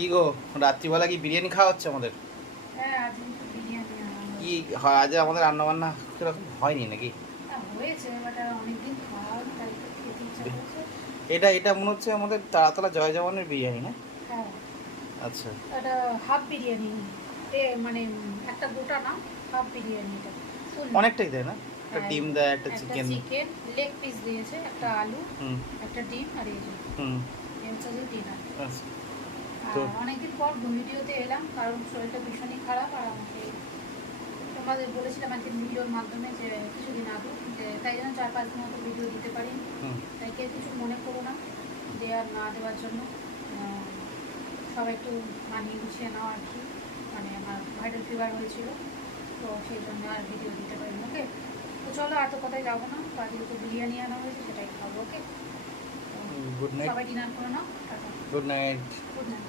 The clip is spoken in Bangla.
কি গো, রাত্রিবেলা কি বিরিয়ানি খাওয়া হচ্ছে আমাদের? হ্যাঁ, আজ একটু বিরিয়ানি আনা কি হয়েছে। হয় আজ আমাদের রান্না বান্না সেরকম হয়নি নাকি? হয়েছে, বাট অনেকদিন খাওয়া হয়নি, তাই একটু খেতে ইচ্ছা করেছে। এটা এটা মনে হচ্ছে আমাদের তারাতলা জয় জওয়ানের বিরিয়ানি না? হ্যাঁ, আচ্ছা। এটা হাফ বিরিয়ানি। মানে একটা গোটা না, হাফ বিরিয়ানি এটা। ফুল না। অনেকটাই দেয় না? একটা হ্যাঁ, ডিম দেয়, একটা একটা চিকেন। চিকেন লেগ পিস দিয়েছে, একটা আলু, হুম একটা ডিম আর এই যে হুম। এই হচ্ছে যে ডিনার। আচ্ছা। আর তো অনেকদিন পর ভিডিওতে এলাম, কারণ শরীরটা ভীষণই খারাপ। আর আমাকে তোমাদের বলেছিলাম একদিন ভিডিওর মাধ্যমে যে কিছুদিন আগে, যে তাই জন্য 4-5 দিন মতো ভিডিও দিতে পারি। হুম তাই কেউ কিছু মনে করো না দেওয়ার না দেওয়ার জন্য। আহ, সবাই একটু মানিয়ে গুছিয়ে নাও আর কি। মানে আমার ভাইরাল ফিভার হয়েছিল, তো সেই জন্য আর ভিডিও দিতে পারিনি। ওকে, তো চলো আর তো কোথায় যাবো না, তো আজকে তো বিরিয়ানি আনা হয়েছে, সেটাই খাবো। Okay, good night. সবাই ডিনার করে নাও। Tata, good night. Good night.